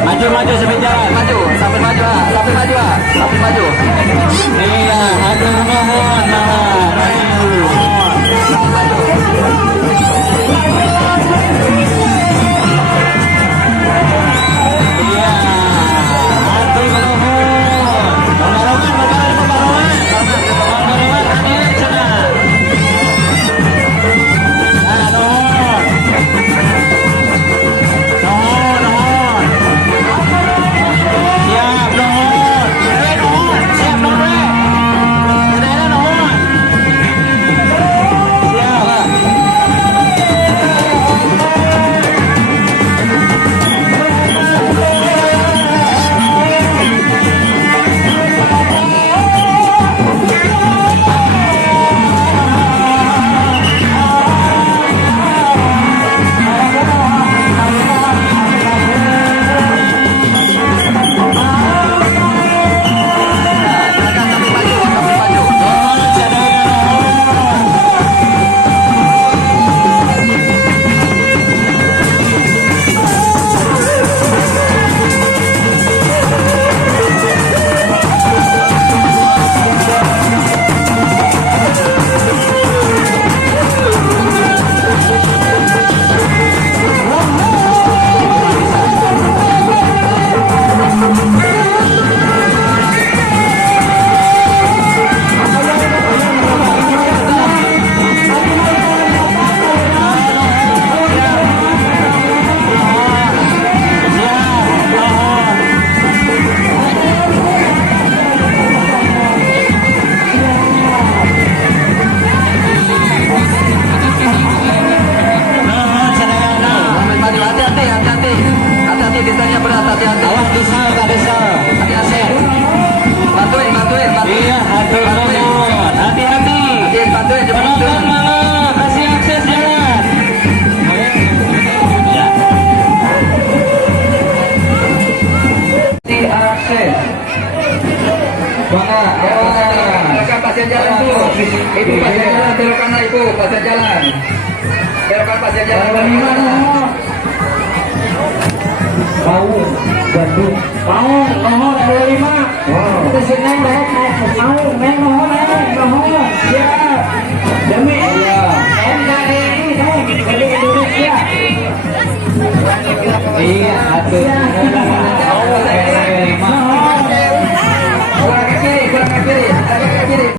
Maju sampai jalan, maju sampai maju, sampai maju, sampai maju. Iya, aduh mohon, iya, aduh mohon. Pembarongan, hadir sana. Nah, nuhun. Siap, nuhun. Siap, nuhun. Sedaya nuhun. Siap. Hati-hati, desanya berat, hati-hati. Awas desa, Kak Desa. Hati-hati. Bantuin. Iya, atur nuhun. Hati-hati. Bantuin, penonton malah kasih akses jalan. Ya. Di akses. Bangga, belokkan pasir jalan tuh. Ibu pasir jalan, belokkanlah ibu pasir jalan. Belokkan pasir jalan. Bau Bandung mau nohon 25 wow. Kesini mau nohon